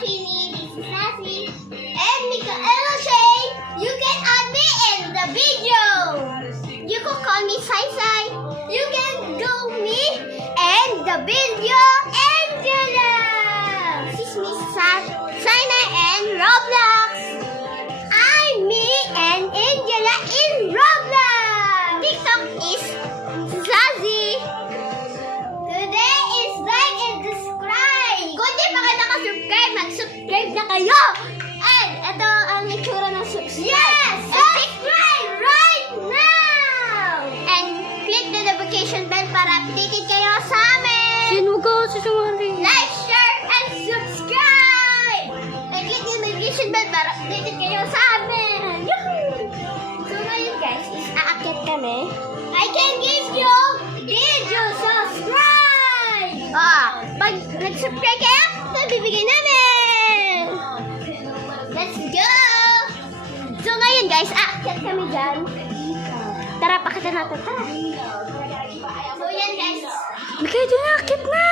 Fini, this is Sassy, and Michaela Shane. You can add me in the video. You can call me Sai Sai. You can do me and the video Angela. This is Miss Sina and Roblox. I'm me and Angela in Roblox. TikTok is Zazie. Today is like and subscribe. Kung di pa kayo naka-subscribe, mag-subscribe na kayo. And ito ang itsura ng subscribe. Yes! Subscribe right now! And click the notification bell para updated kayo sa amin. Sino ka si Sumari? Like, share, and subscribe! And click the notification bell para updated kayo sa amin. Yahoo! So ngayon guys, is aakyat kami. I can give you video subscribe! Pag nag-subscribe kayo, ito bibigyan namin! Let's go! So ngayon guys, aakyat kami dyan. Tara, pakita natin. Tara! So yan guys. Bigay dyan na, akit na!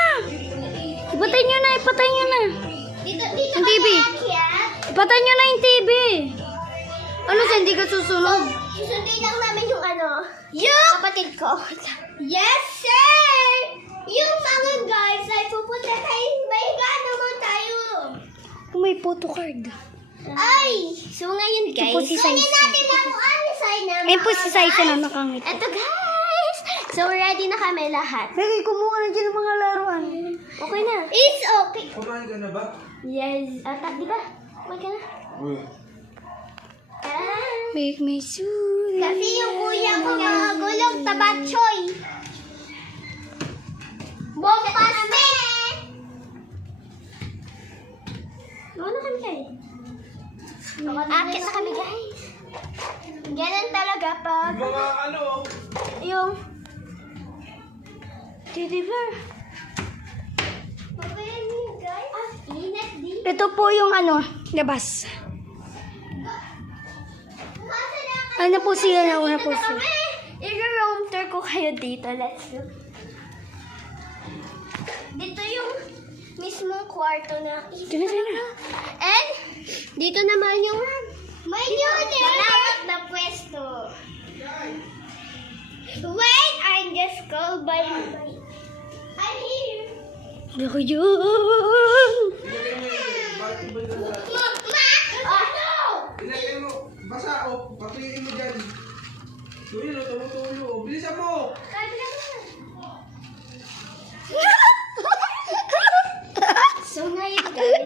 Ipatay nyo na, ipatay nyo na. Dito Yung kami TV. aakyat. Ipatay nyo na yung TV. Ano siya, hindi ka susunod? Susundin lang namin yung yung kapatid ko. Yes, sir! Yung mga guys ay pupunta tayo, may naman tayo. May photocard. Ay! So ngayon guys, po si Sai kunin Sai. natin ang Sai na Ayun po si Sai Sai na guys. nakangit. Eto guys! So ready na kami lahat. Lagi, kumuha na dyan ng mga laruan. Okay na. It's okay. Kumain ka na ba? Yes. Di ba? Okay ka na? Uy. Make me sure. Kasi yung kuya ko mga gulong tabatsoy. Bompaste! Ano kami guys? Akit na kami guys. Ganun talaga pag Mga ano? yung Teddy bear. papayan niyo guys. Inat di. Ito po yung labas. Ano po siya? Nauna po siya. I-roam tour ko kayo dito. Let's go. Dito yung mismong kwarto na. Dito na. And dito naman yung may malawak na pwesto. Wait, I'm just called by I'm here. Ako yun.